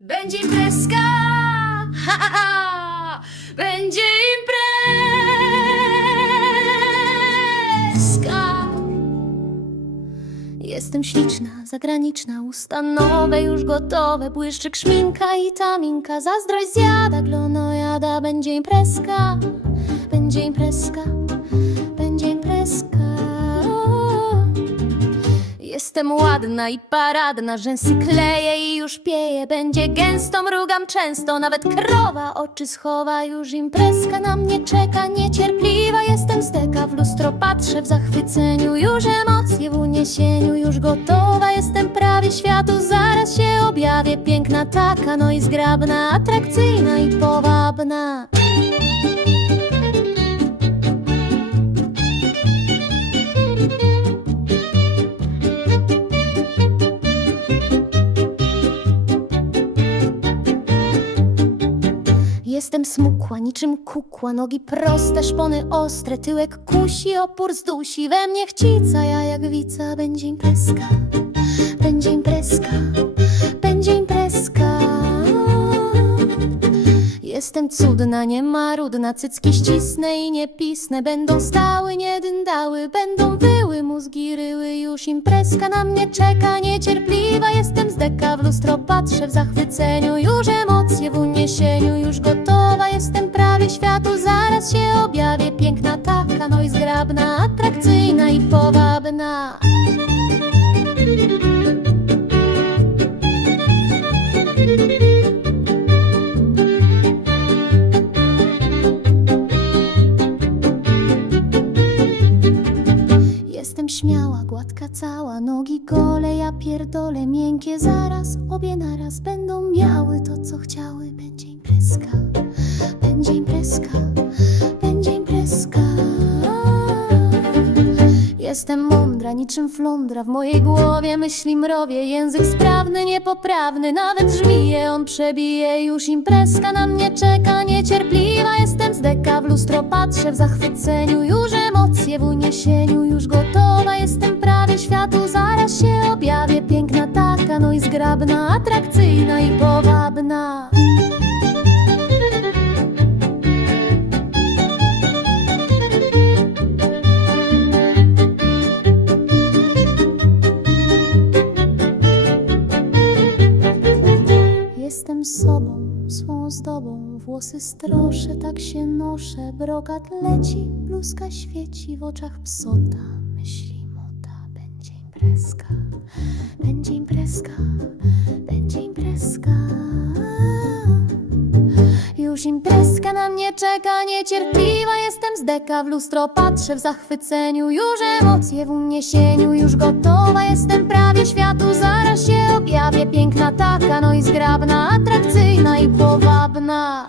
Będzie imprezka! Ha, ha, ha! Będzie imprezka! Jestem śliczna, zagraniczna, usta nowe, już gotowe Błyszczyk, szminka i taminka Zazdrość zjada, glono jada Będzie imprezka, będzie imprezka, Jestem ładna i paradna, rzęsy kleję i już pieję. Będzie gęsto, mrugam często, nawet krowa oczy schowa. Już imprezka na mnie czeka, niecierpliwa jestem steka W lustro patrzę w zachwyceniu, już emocje w uniesieniu Już gotowa jestem prawie światu, zaraz się objawię Piękna taka, no i zgrabna, atrakcyjna i powabna Jestem smukła, niczym kukła, nogi proste, szpony ostre, tyłek kusi, opór zdusi, we mnie chcica, ja jak wica, będzie imprezka, będzie imprezka, będzie imprezka. Jestem cudna, nie marudna, cycki ścisnę i nie pisnę, będą stały, nie dyndały, będą wyły, mózgi ryły, już imprezka na mnie czeka, niecierpliwa jestem z deka, w lustro patrzę w zachwyceniu, już emocje w uniesieniu, światu, zaraz się objawię, piękna taka, no i zgrabna, atrakcyjna i powabna. Jestem śmiała, gładka cała, nogi gole, ja pierdolę, miękkie zaraz, obie naraz będą miały to, co chciały. Jestem mądra, niczym flądra, w mojej głowie myśli mrowie, język sprawny, niepoprawny, nawet żmije on przebije, już imprezka na mnie czeka, niecierpliwa jestem z deka, w lustro patrzę. W zachwyceniu, już emocje w uniesieniu, już gotowa jestem prawie światu, zaraz się objawię, piękna taka, no i zgrabna, atrakcyjna i powabna. Włosy stroszę, tak się noszę, brokat leci, bluzka świeci, w oczach psota, myśli mota, będzie imprezka, będzie imprezka, będzie imprezka. Już imprezka na mnie czeka, niecierpliwa jestem z deka, w lustro patrzę w zachwyceniu, już emocje w uniesieniu, już gotowa jestem prawie światu, zaraz się objawię, piękna taka, no i zgrabna, atrakcyjna i powabna.